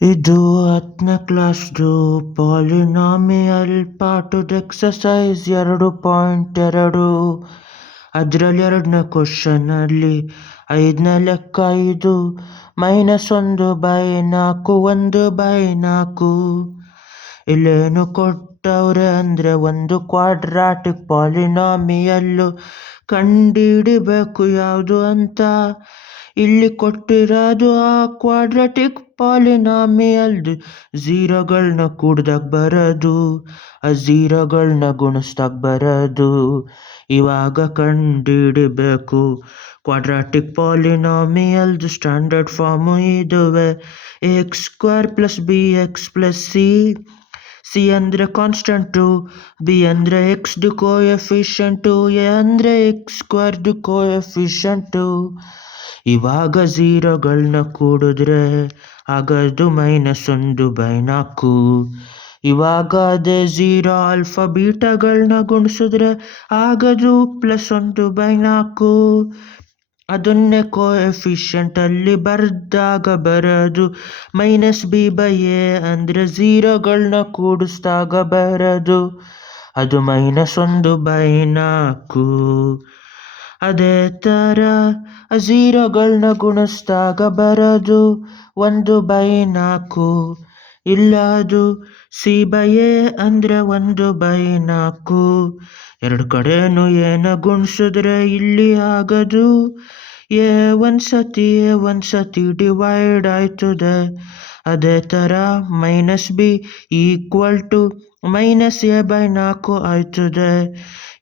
ಇದು 10ನೇ ಕ್ಲಾಸ್ದು ಪಾಲಿನಾಮಿಯಲ್ ಪಾಠದ ಎಕ್ಸಸೈಸ್ 2.2. ಅದರಲ್ಲಿ 2ನೇ ಕ್ವಶನಲ್ಲಿ 5ನೇ ಲೆಕ್ಕ ಇದು -1/4 1/4. ಇಲ್ಲೇನು ಕೊಟ್ಟವ್ರೆ ಅಂದರೆ ಒಂದು ಕ್ವಾಡ್ರಾಟಿಕ್ ಪಾಲಿನಾಮಿಯಲ್ಲು ಕಂಡುಹಿಡಿಬೇಕು ಯಾವುದು ಅಂತ. ಇಲ್ಲಿ ಕೊಟ್ಟಿರೋದು ಆ ಕ್ವಾಡ್ರಾಟಿಕ್ ಪಾಲಿನಾಮಿಯಲ್ದು ಝೀರೋಗಳನ್ನ ಕೂಡ್ದಾಗ ಬರೋದು, ಆ ಝೀರೋಗಳನ್ನ ಗುಣಿಸ್ದಾಗ ಬರೋದು. ಇವಾಗ ಕಂಡುಹಿಡಿಬೇಕು. ಕ್ವಾಡ್ರಾಟಿಕ್ ಪಾಲಿನಾಮಿಯಲ್ದು ಸ್ಟ್ಯಾಂಡರ್ಡ್ ಫಾರ್ಮು ಇದುವೆ: x² + bx + c ಅಂದರೆ ಕಾನ್ಸ್ಟೆಂಟು, b ಅಂದರೆ ಎಕ್ಸ್ದು ಕೋಎಫಿಷಿಯಂಟು, a ಅಂದರೆ x² ಕೋಎಫಿಷಿಯಂಟು. ಇವಾಗ ಝೀರೋಗಳನ್ನ ಕೂಡಿದ್ರೆ ಆಗದು -1/4. ಇವಾಗ ಅದೇ ಝೀರೋ ಆಲ್ಫಾ ಬೀಟಾಗಳನ್ನ ಗುಣಿಸಿದ್ರೆ ಆಗದು +1/4. ಅದನ್ನೇ ಕೋಎಫಿಷಿಯಂಟಲ್ಲಿ ಬರೆದಾಗ ಬರೋದು -b/a ಅಂದರೆ ಝೀರೋಗಳನ್ನ ಕೂಡಿಸಿದಾಗ ಬರೋದು ಅದು -1/4. ಅದೇ ಥರ ಝೀರೋಗಳನ್ನ ಗುಣಿಸಿದಾಗ ಬರೋದು 1/4. ಇಲ್ಲ ಅದು c/a ಅಂದರೆ 1/4. ಎರಡು ಕಡೆನೂ ಏನ ಗುಣಿಸಿದ್ರೆ ಇಲ್ಲಿ ಆಗೋದು a ಒಂದ್ಸತಿ ಡಿವೈಡ್ ಆಯ್ತದೆ. ಅದೇ ಥರ -b = -a/4 ಆಯ್ತದೆ.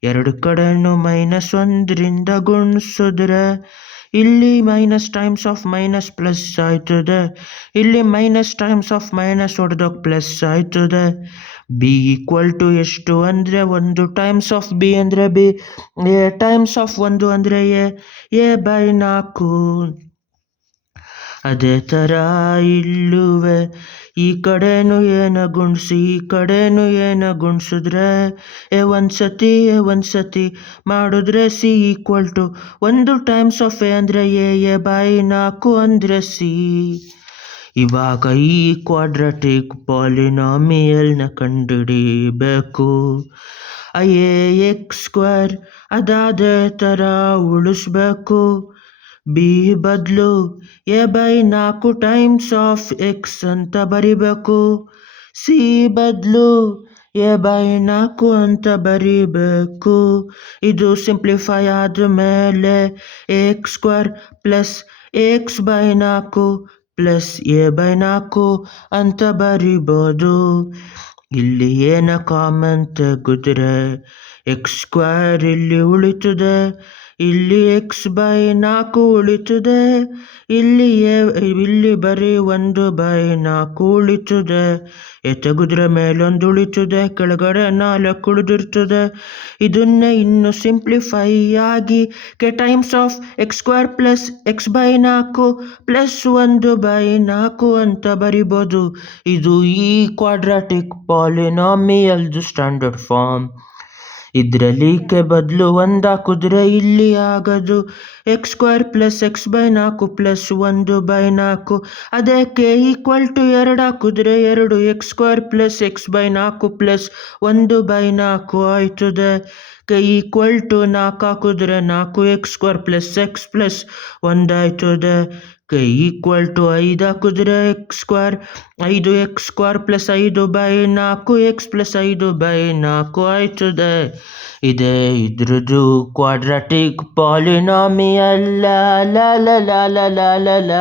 ಎರಡು ಕಡೆನೂ -1ರಿಂದ ಗುಣಿಸಿದ್ರೆ ಇಲ್ಲಿ minus times of minus plus ಆಯ್ತದೆ. ಇಲ್ಲಿ ಮೈನಸ್ ಟೈಮ್ಸ್ ಆಫ್ ಮೈನಸ್ ಹೊಡೆದಾಗ ಪ್ಲಸ್ ಆಯ್ತದೆ. b = ಎಷ್ಟು ಅಂದರೆ 1 ಟೈಮ್ಸ್ ಆಫ್ b ಅಂದರೆ b, a ಟೈಮ್ಸ್ ಆಫ್ 1 ಅಂದರೆ a/4. ಅದೇ ಥರ ಇಲ್ಲುವೆ ಈ ಕಡೆನೂ ಏನ ಗುಣಿಸಿ ಈ ಕಡೆನೂ ಏನ ಗುಣಿಸಿದ್ರೆ a ಒಂದ್ಸತಿ ಮಾಡಿದ್ರೆ c = 1 ಟೈಮ್ಸ್ ಆಫ್ a ಅಂದರೆ a/4 ಅಂದರೆ c. ಇವಾಗ ಈ ಕ್ವಾಡ್ರಾಟಿಕ್ ಪಾಲಿನಾಮಿಯಲ್ನ ಕಂಡುಹಿಡಿಬೇಕು. ax² ಅದಾದೇ ಥರ ಉಳಿಸ್ಬೇಕು. b ಬದಲು a/4 ಟೈಮ್ಸ್ ಆಫ್ x ಅಂತ ಬರಿಬೇಕು. c ಬದಲು a/4 ಅಂತ ಬರಿಬೇಕು. ಇದು ಸಿಂಪ್ಲಿಫೈ ಆದಮೇಲೆ ax² + ax/4 + a/4 ಅಂತ ಬರಿಬೋದು. ಇಲ್ಲಿ ಏನ ಕಾಮನ್ ತೆಗೆದ್ರೆ x² ಇಲ್ಲಿ ಉಳಿತದೆ, ಇಲ್ಲಿ x/4 ಉಳಿತದೆ, ಇಲ್ಲಿ ಬರೀ 1/4 ಉಳಿತದೆ. ತೆಗೆದ್ರೆ ಮೇಲೊಂದು ಉಳಿತದೆ, ಕೆಳಗಡೆ 4 ಉಳಿದಿರ್ತದೆ. ಇದನ್ನೇ ಇನ್ನು ಸಿಂಪ್ಲಿಫೈ ಆಗಿ k times of x² + x/4 + 1/4 ಅಂತ ಬರಿಬೋದು. ಇದು ಈ ಕ್ವಾಡ್ರಾಟಿಕ್ ಪಾಲಿನಾಮಿಯಲ್ದು ಸ್ಟ್ಯಾಂಡರ್ಡ್ ಫಾರ್ಮ್. ಇದರಲ್ಲಿ k ಬದಲು 1 ಹಾಕಿದ್ರೆ ಇಲ್ಲಿ ಆಗೋದು x² + x/4 + 1/4. ಅದೇ k = 2 ಹಾಕಿದ್ರೆ 2 x² + x/4 + 1/4 ಆಯ್ತದೆ. k = 4 ಹಾಕಿದ್ರೆ 4x² + x + 1 ಆಯ್ತದೆ. k = 5 ಹಾಕಿದ್ರೆ 5x² + 5/4 x + 5/4 ಆಯ್ತದೆ. ಇದೇ ಇದ್ರದ್ದು ಕ್ವಾಡ್ರಾಟಿಕ್ ಪಾಲಿನಾಮಿಯಲ್. ಲ ಲ ಲ ಲ ಲ ಲ ಲ.